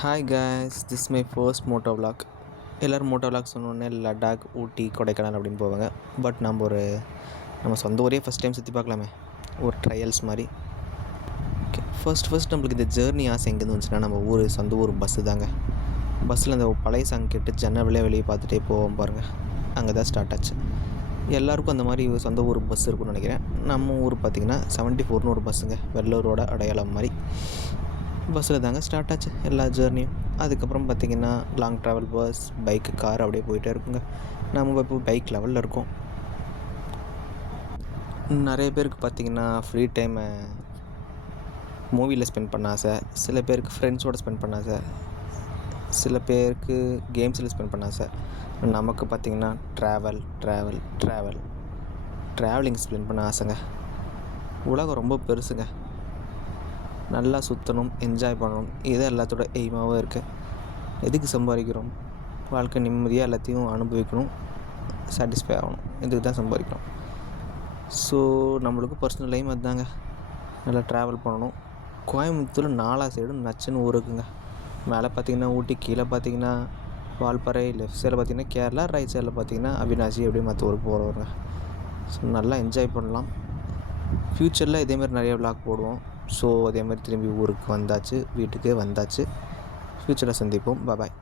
Hi guys, this is my first moto vlog. எல்லோரும் Moto vlog சொன்னோடனே லடாக், ஊட்டி, கொடைக்கானல் அப்படின்னு போவாங்க. பட் நம்ம சொந்த ஊரே ஃபஸ்ட் டைம் சுற்றி பார்க்கலாமே, ஒரு ட்ரையல்ஸ் மாதிரி. ஓகே, ஃபர்ஸ்ட் நம்மளுக்கு இந்த ஜேர்னி ஆசை எங்கேருந்து வந்துச்சுன்னா, நம்ம சொந்த ஊர் பஸ்ஸு தாங்க. பஸ்ஸில் அந்த பழைய சாங் கேட்டு ஜன்னல் வழியாக வெளியே பார்த்துட்டே போவோம் பாருங்கள், அங்கே தான் ஸ்டார்ட் ஆச்சு. எல்லாருக்கும் அந்த மாதிரி சொந்த ஊர் பஸ் இருக்குன்னு நினைக்கிறேன். நம்ம ஊர் பார்த்திங்கன்னா 74ன்னு ஒரு பஸ்ஸுங்க, வெள்ளூரோட அடையாளம் மாதிரி. பஸ்ஸில் தாங்க ஸ்டார்ட் ஆச்சு எல்லா ஜேர்னியும். அதுக்கப்புறம் பார்த்திங்கன்னா long travel bus, bike, car அப்படியே போயிட்டே இருக்குங்க. நம்ம இப்போ பைக் லெவலில் இருக்கோம். நிறைய பேருக்கு பார்த்திங்கன்னா ஃப்ரீ டைமை மூவியில் ஸ்பெண்ட் பண்ண ஆசை, சில பேருக்கு ஃப்ரெண்ட்ஸோடு ஸ்பெண்ட் பண்ண ஆசை, சில பேருக்கு கேம்ஸில் ஸ்பெண்ட் பண்ண ஆசை. நமக்கு பார்த்திங்கன்னா ட்ராவலிங் ஸ்பெண்ட் பண்ண ஆசைங்க. உலகம் ரொம்ப பெருசுங்க, நல்லா சுற்றணும், என்ஜாய் பண்ணணும், இது எல்லாத்தோட எய்மாகவும் இருக்குது. எதுக்கு சம்பாதிக்கிறோம்? வாழ்க்கை நிம்மதியாக எல்லாத்தையும் அனுபவிக்கணும், சாட்டிஸ்ஃபை ஆகணும், இதுக்கு தான் சம்பாதிக்கிறோம். ஸோ நம்மளுக்கு பர்சனல் லைம் அதுதாங்க, நல்லா ட்ராவல் பண்ணணும். கோயம்புத்தூர் 4 சைடும் நச்சுன்னு ஊர் இருக்குங்க. மேலே பார்த்திங்கன்னா ஊட்டி, கீழே பார்த்திங்கன்னா வால்பாறை, லெஃப்ட் சைடில் பார்த்திங்கன்னா கேரளா, ரைட் சைடில் பார்த்திங்கன்னா அவினாசி, அப்படியே மற்ற ஊருக்கு போகிறவங்க. ஸோ நல்லா என்ஜாய் பண்ணலாம். ஃப்யூச்சரில் இதேமாதிரி நிறைய விளாக் போடுவோம். ஸோ அதேமாதிரி திரும்பி ஊருக்கு வீட்டுக்கு வந்தாச்சு. ஃப்யூச்சரில் சந்திப்போம். பாய்.